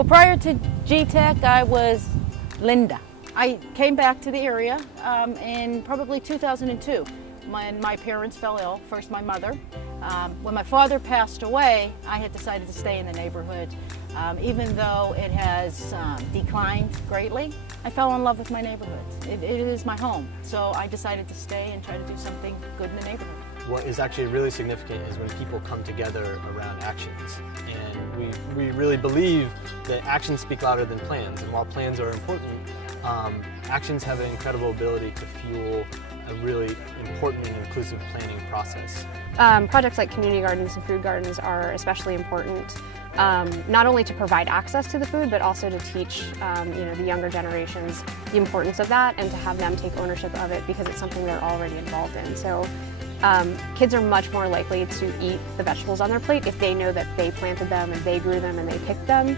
Well, prior to G-Tech, I was Linda. I came back to the area in probably 2002 when my parents fell ill, first my mother. When my father passed away, I had decided to stay in the neighborhood. Even though it has declined greatly, I fell in love with my neighborhood. It is my home, so I decided to stay and try to do something good in the neighborhood. What is actually really significant is when people come together around actions. And we really believe that actions speak louder than plans. And while plans are important, actions have an incredible ability to fuel a really important and inclusive planning process. Projects like community gardens and food gardens are especially important, not only to provide access to the food, but also to teach the younger generations the importance of that and to have them take ownership of it because it's something they're already involved in. So kids are much more likely to eat the vegetables on their plate if they know that they planted them and they grew them and they picked them.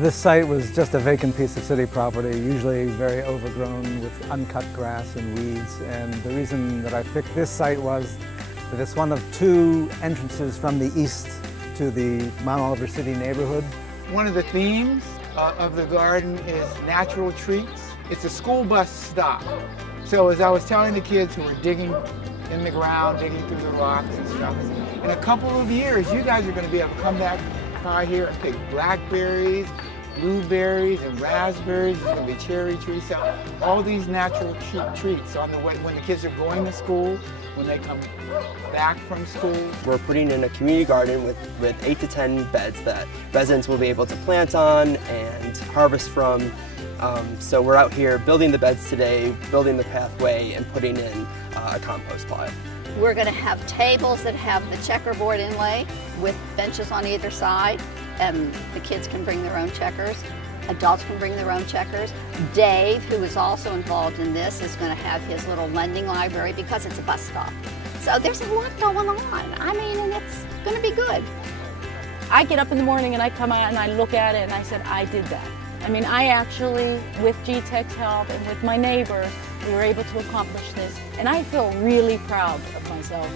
This site was just a vacant piece of city property, usually very overgrown with uncut grass and weeds. And the reason that I picked this site was that it's one of two entrances from the east to the Mount Oliver City neighborhood. One of the themes of the garden is natural treats. It's a school bus stop. So as I was telling the kids who were digging in the ground, digging through the rocks and stuff, in a couple of years, you guys are going to be able to come back by here and pick blackberries, blueberries, and raspberries. There's going to be cherry trees. So all these natural treats on the way when the kids are going to school, when they come back from school. We're putting in a community garden with 8 to 10 beds that residents will be able to plant on and harvest from. So we're out here building the beds today, building the pathway, and putting in a compost pile. We're going to have tables that have the checkerboard inlay with benches on either side, and the kids can bring their own checkers. Adults can bring their own checkers. Dave, who is also involved in this, is going to have his little lending library because it's a bus stop. So there's a lot going on. I mean, and it's going to be good. I get up in the morning and I come out and I look at it and I said, I did that. I mean, I actually, with G-Tech's help and with my neighbors, we were able to accomplish this. And I feel really proud of myself.